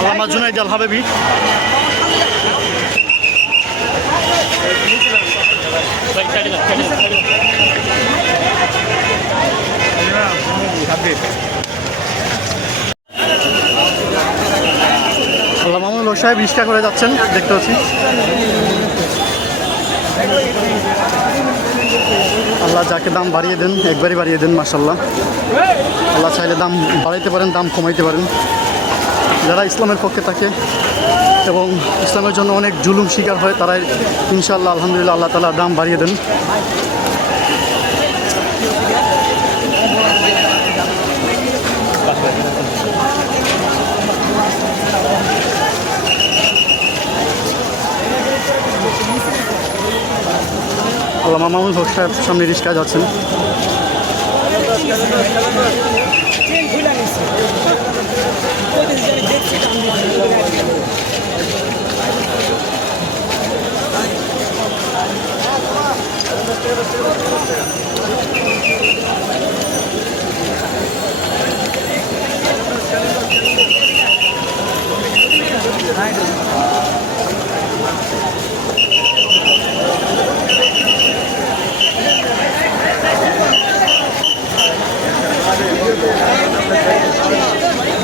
আল্লামা জুনাইদ আল হাবিবি আল্লামা মামুনুল হক সাহেব রিক্সা করে যাচ্ছেন, দেখতে পাচ্ছি। আল্লাহ যাকে দাম বাড়িয়ে দেন, একবারই বাড়িয়ে দেন, মাশাআল্লাহ। আল্লাহ চাইলে দাম বাড়াইতে পারেন, দাম কমাইতে পারেন। যারা ইসলামের পক্ষে থাকে এবং ইসলামের জন্য অনেক জুলুম শিকার হয়, তারাই ইনশাআল্লাহ আলহামদুলিল্লাহ আল্লাহ তাআলা দাম বাড়িয়ে দেন। আল্লামা মামুনুল হক সাহেব সামনে রিক্সায় যাচ্ছেন।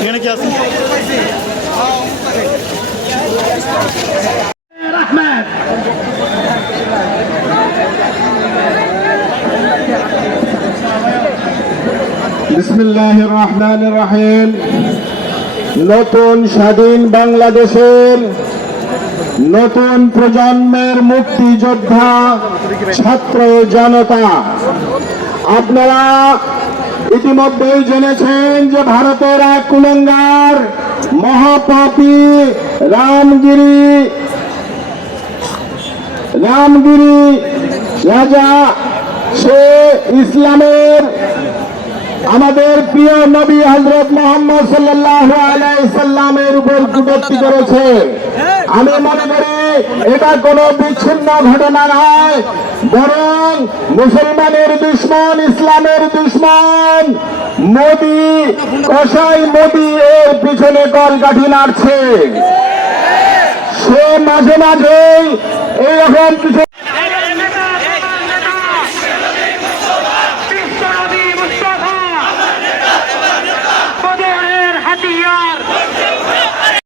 এখানে কি আছে? বিসমিল্লাহির রহমানির রহিম। নতুন স্বাধীন বাংলাদেশের নতুন প্রজন্মের মুক্তিযোদ্ধা ছাত্র জনতা, আপনারা ইতিমধ্যেই জেনেছেন যে ভারতের এক কুলাঙ্গার মহাপাপী রামগিরি রাজা, সে ইসলামের আমাদের প্রিয় নবী হযরত মুহাম্মদ সাল্লাল্লাহু আলাইহি সাল্লামের উপর কটূক্তি করেছে। আমি মনে করি এটা কোনো বিচ্ছিন্ন ঘটনা নয়, বরং মুসলমানের দুশমন, ইসলামের দুশমন মোদি, কসাই মোদি এর পিছনে কলকাঠি নাড়ছে। সে মাঝে মাঝে এইরকম কিছু